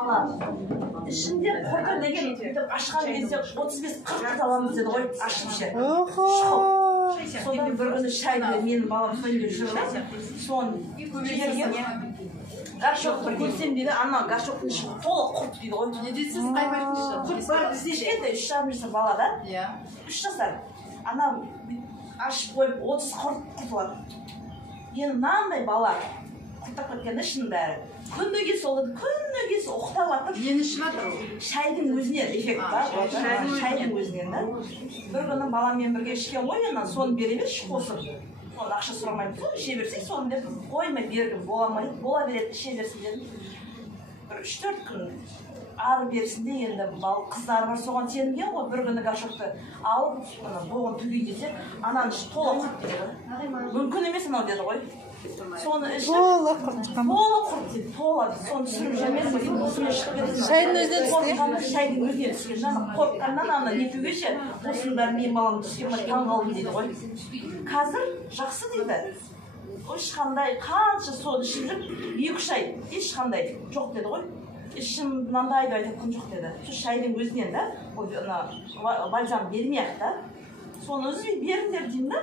ішінде қорқа деген ашқан кезде 35-40 аламыз деді ғой, ашып ше. Содан бір күні шайды менің балам сөйлеп жүрді. Соны көбейген гашоқты көрсем дейді, ана гашоқтың іші толық құрт дейді ғой. Не дейсіз, қаймайтын іші? Құрт бар, бізде ішкенде 3 жасар бала да. 3 жасар. Ана ашып қойып 30 құрт құртылады. Енді мынандай бала құрттап кеткенде ішінің бәрі. Күніге солды, күніге ұқтап атып. Нені ішіп жатыр? Шайдың өзіне эффект бар. Шайдың өзінен да. Бір күні баламмен бірге ішкен ғой, енді соны бере берші қосып. Соны ақша сұрамаймын, соны іше берсек, соны деп қоймай бергім, бола береді, іше берсін дедім. Бір 3-4 күн ары берісінде енді қыздары бар, соған сенімген ғой, бір күні гашоқты алып, боғын түгей десе, ананың іші толы құрт деді ғой. Мүмкін емес анау деді ғой. Соны ішіп, толы құрт дейді, толы. Соны сүріп жүрмесін, осымен шығып кетті. Шайдың өзінен түсті? Шайдың өзінен түскен. Жаңа қорыққаннан ана нетуге ше, осының бәрі мен баламды түскен таң қалдым дейді ғой. Қазір жақсы дейді. Ешқандай қанша соны ішіп жүріп, 2-3 ай ешқандай жоқ деді ғой. Ішім мынандайды айтатын жоқ деді. Сол шайдың өзінен да, бальзам бермей-ақ та, соны үзбей беріңдер деймін да.